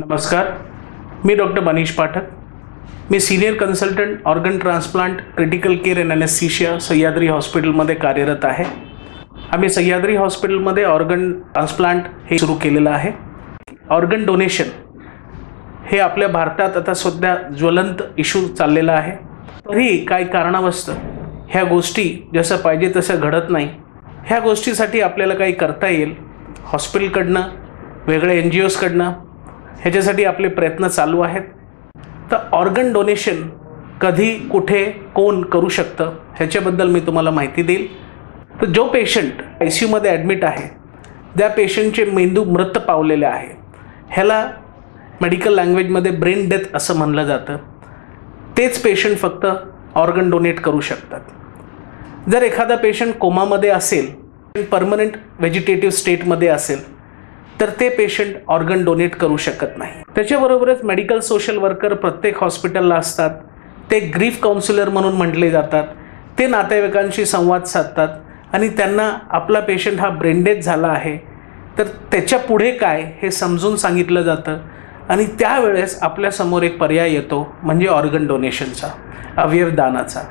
नमस्कार, मी डॉक्टर मनीष पाठक. मी senior consultant organ transplant critical care and anaesthesia Sahyadri हॉस्पिटलमध्ये कार्यरत आहे. आम्ही सह्याद्री हॉस्पिटलमध्ये ऑर्गन ट्रान्सप्लांट हे सुरू केलेलं आहे. ऑर्गन डोनेशन हे आपल्या भारतात आता सध्या ज्वलंत इश्यू चाललेला आहे. तरी काही कारणावस्तव ह्या गोष्टी जसं पाहिजे तसं घडत नाही. ह्या गोष्टीसाठी आपल्याला काही करता येईल. हॉस्पिटलकडनं, वेगळ्या NGOsकडनं ह्याच्यासाठी आपले प्रयत्न चालू आहेत. तर ऑर्गन डोनेशन कधी, कुठे, कोण करू शकतं ह्याच्याबद्दल मी तुम्हाला माहिती देईल. तर जो पेशंट ICUमध्ये ॲडमिट आहे, त्या पेशंटचे मेंदू मृत पावलेले आहे, ह्याला मेडिकल लँग्वेजमध्ये ब्रेन डेथ असं म्हणलं जातं. तेच पेशंट फक्त ऑर्गन डोनेट करू शकतात. जर एखादा पेशंट कोमामध्ये असेल, परमनंट व्हेजिटेटिव्ह स्टेटमध्ये असेल, तर ते पेशंट ऑर्गन डोनेट करू शकत नाही. त्याच्याबरोबरच मेडिकल सोशल वर्कर प्रत्येक हॉस्पिटलला असतात. ते ग्रीफ काउन्सिलर म्हणून म्हटले जातात. ते नातेवाईकांशी संवाद साधतात आणि त्यांना आपला पेशंट हा ब्रेन डेथ झाला आहे, तर त्याच्या पुढे काय हे समजून सांगितलं जातं. आणि त्यावेळेस आपल्यासमोर एक पर्याय येतो, म्हणजे ऑर्गन डोनेशनचा, अवयवदानाचा.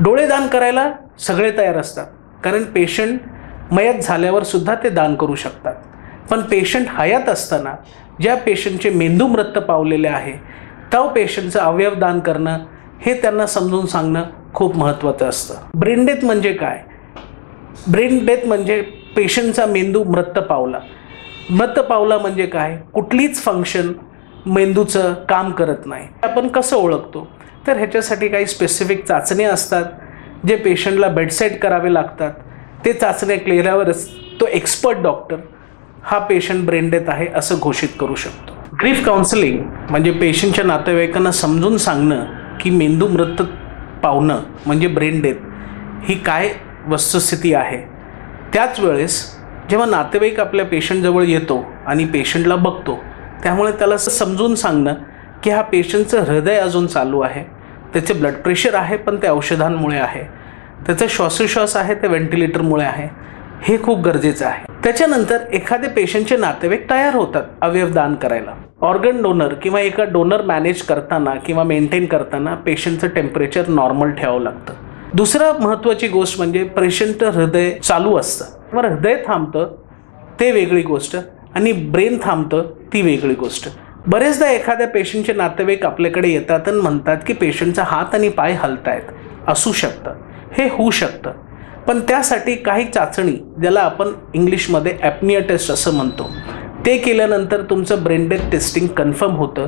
डोळे दान करायला सगळे तयार असतात, कारण पेशंट मयत झाल्यावर सुद्धा ते दान करू शकतात. पण पेशंट हयात असताना ज्या पेशंटचे मेंदू मृत पावलेले आहे, त्या पेशंटचं अवयव दान करणं हे त्यांना समजून सांगणं खूप महत्त्वाचं असतं. ब्रेन डेथ म्हणजे काय? ब्रेन डेथ म्हणजे पेशंटचा मेंदू मृत पावला. मृत पावला म्हणजे काय? कुठलीच फंक्शन मेंदूचं काम करत नाही. आपण कसं ओळखतो? तर ह्याच्यासाठी काही स्पेसिफिक चाचण्या असतात, जे पेशंटला बेडसाईड करावे लागतात. ते चाचण्या केल्यावरच तो एक्सपर्ट डॉक्टर हा पेशंट ब्रेन डेथ आहे असं घोषित करू शकतो. ग्रीफ काउन्सिलिंग म्हणजे पेशंटच्या नातेवाईकांना समजून सांगणं की मेंदू मृत पावणं म्हणजे ब्रेन डेथ ही काय वस्तुस्थिती आहे. त्याच वेळेस जेव्हा नातेवाईक आपल्या पेशंटजवळ येतो आणि पेशंटला बघतो, त्यामुळे त्याला समजून सांगणं की हा पेशंटचं हृदय अजून चालू आहे, त्याचे ब्लड प्रेशर आहे पण ते औषधांमुळे आहे, त्याचा श्वासोश्वास आहे ते व्हेंटिलेटरमुळे आहे, हे खूप गरजेचं आहे. त्याच्यानंतर एखादे पेशंटचे नातेवाईक तयार होतात अवयवदान करायला. ऑर्गन डोनर किंवा एका डोनर मॅनेज करताना किंवा मेंटेन करताना पेशंटचं टेम्परेचर नॉर्मल ठेवावं लागतं. दुसरं महत्त्वाची गोष्ट म्हणजे पेशंटचं हृदय चालू असतं. मग हृदय थांबतं ते वेगळी गोष्ट आणि ब्रेन थांबतं ती वेगळी गोष्ट. बरेचदा एखाद्या पेशंटचे नातेवाईक आपल्याकडे येतात आणि म्हणतात की पेशंटचा हात आणि पाय हलतायत. असू शकतं, हे होऊ शकतं. पण त्यासाठी काही चाचणी, ज्याला आपण इंग्लिशमध्ये ॲपनिया टेस्ट असं म्हणतो, ते केल्यानंतर तुमचं ब्रेन डेथ टेस्टिंग कन्फर्म होतं.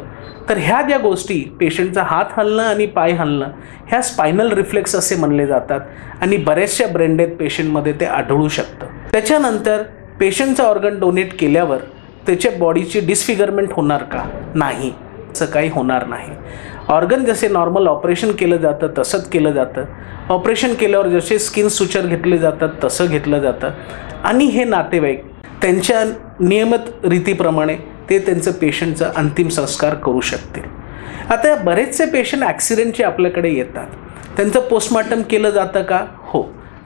तर ह्या ज्या गोष्टी, पेशंटचा हात हलणं आणि पाय हलणं, ह्या स्पायनल रिफ्लेक्स असे म्हणले जातात आणि बऱ्याचशा ब्रेन डेथ पेशंटमध्ये ते आढळू शकतं. त्याच्यानंतर पेशंटचं ऑर्गन डोनेट केल्यावर त्याच्या बॉडीची डिसफिगरमेंट होणार का? नाही, असं काही होणार नाही. ऑर्गन जसे नॉर्मल ऑपरेशन केलं जातं तसंच केलं जातं. ऑपरेशन केल्यावर जसे स्किन सुचर घेतले जातात तसं घेतलं जातं आणि हे नातेवाईक त्यांच्या नियमित रीतीप्रमाणे ते त्यांचं पेशंटचं अंतिम संस्कार करू शकतील. आता बरेचसे पेशंट ॲक्सिडेंटचे आपल्याकडे येतात. त्यांचं पोस्टमॉर्टम केलं जातं का? हो.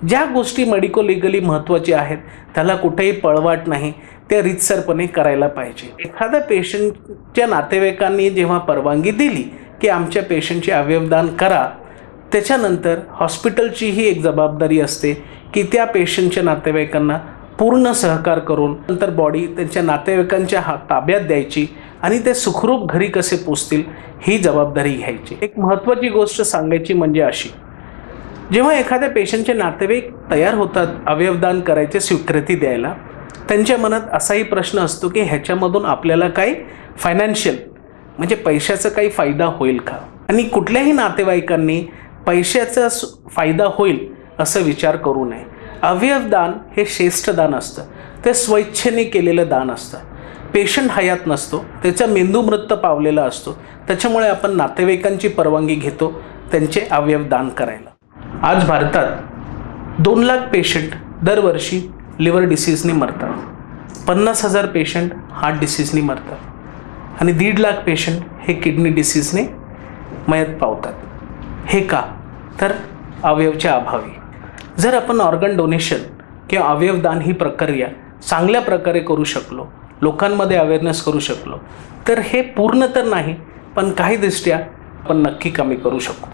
ज्या गोष्टी मेडिको लिगली महत्त्वाच्या आहेत त्याला कुठेही पळवाट नाही, त्या रीतसरपणे करायला पाहिजे. एखाद्या पेशंटच्या नातेवाईकांनी जेव्हा परवानगी दिली की आमच्या पेशंटचे अवयवदान करा, त्याच्यानंतर हॉस्पिटलची ही एक जबाबदारी असते की त्या पेशंटच्या नातेवाईकांना पूर्ण सहकार करून नंतर बॉडी त्यांच्या नातेवाईकांच्या ताब्यात द्यायची आणि ते सुखरूप घरी कसे पोचतील ही जबाबदारी घ्यायची. एक महत्त्वाची गोष्ट सांगायची म्हणजे अशी, जेव्हा एखाद्या पेशंटचे नातेवाईक तयार होतात अवयवदान करायचे स्वीकृती द्यायला, त्यांच्या मनात असाही प्रश्न असतो की ह्याच्यामधून आपल्याला काही फायनान्शियल म्हणजे पैशाचा काही फायदा होईल का? आणि कुठल्याही नातेवाईकांनी पैशाचा फायदा होईल असं विचार करू नये. अवयवदान हे श्रेष्ठ दान असतं. ते स्वेच्छेने केलेलं दान असतं. पेशंट हयात नसतो, त्याचा मेंदू मृत पावलेला असतो. त्याच्यामुळे आपण नातेवाईकांची परवानगी घेतो त्यांचे अवयवदान करायला. आज भारतात 2 लाख पेशंट दरवर्षी लिव्हर डिसीजने मरतात. 50,000 पेशंट हार्ट डिसीजने मरतात आणि 1.5 लाख पेशंट हे किडनी डिसीजने मयत पावतात. हे का? तर अवयवच्या अभावी. जर आपण ऑर्गन डोनेशन किंवा अवयवदान ही प्रक्रिया चांगल्या प्रकारे करू शकलो लोकांमध्ये अवेअरनेस करू शकलो तर हे पूर्ण तर नाही पण काही दृष्ट्या आपण नक्की कमी करू शकू.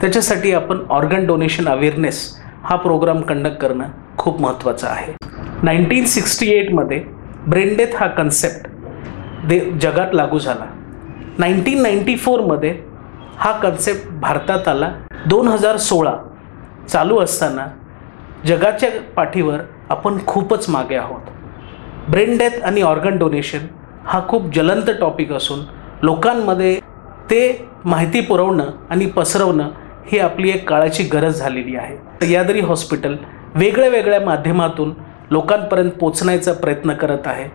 त्याच्यासाठी आपण ऑर्गन डोनेशन अवेअरनेस हा प्रोग्राम कंडक्ट करणं खूप महत्त्वाचं आहे. 1968मध्ये ब्रेन डेथ हा कन्सेप्ट जगात लागू झाला. 1994मध्ये हा कन्सेप्ट भारतात आला. 2016 चालू असताना जगाच्या पाठीवर आपण खूपच मागे आहोत. ब्रेन डेथ आणि ऑर्गन डोनेशन हा खूप ज्वलंत टॉपिक असून लोकांमध्ये ते माहिती पुरवणं आणि पसरवणं ही आपली एक काळाची गरज झालेली आहे. सह्याद्री हॉस्पिटल वेगळ्या वेगळ्या माध्यमातून लोकांपर्यंत पोहोचण्याचा प्रयत्न करत आहे.